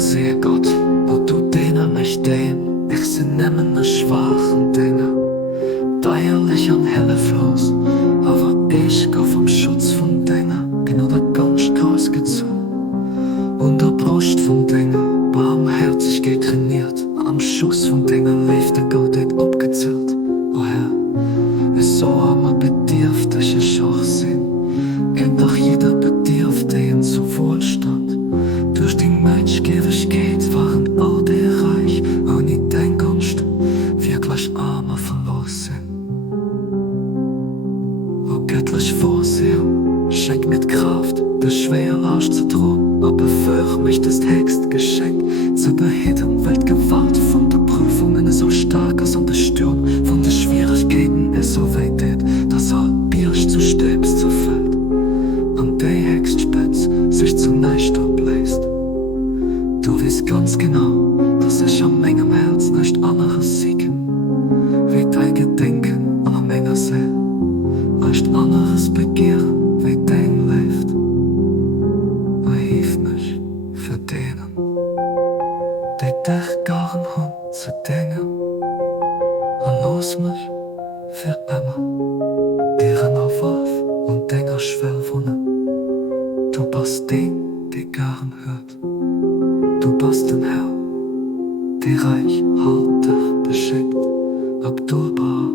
sehe Gott, wo du denen nicht den. Ich sie nehmen ne schwachen Dinge, feierlich und hilflos, aber ich geh vom Schutz von Dingen, genau der ganz groß gezogen. Und der Brust von Dingen, barmherzig getrainiert, am Schuss von Dingen lief der Gottheit abgezählt. O Herr, es so armer bedürft, dass ich auch sehen, doch jeder bedürft den zu Wohlstand. Durch den Menschgewigkeit waren all die reich, und ich denk Angst, wirklich armer verloren sind. O göttlich Vorsehung, schenk mir Kraft, das schwere Arsch zu drohen, aber für mich das Textgeschenk zu behitten, wird gewahrt von der Prüfungen ist so stark als an der Sturm, von den Schwierigkeiten ist so weit, dass halt Birsch zu Stäbs zerfällt, und der Hexspitz sich zu Neist abbläst. Du weißt ganz genau, dass ich an meinem Herz nicht anderes siegen, wie dein Gedenken an meiner Seele, nicht anderes begehren, wie dein lebt. Hilf mich für denen, die dich gern haben zu dingen, und los mich für immer, deren auf Wolf und Dinger Schwellwohnen. Du bist den, die gern hört, du bist den Herr, die reich halt dich beschenkt, abdurbar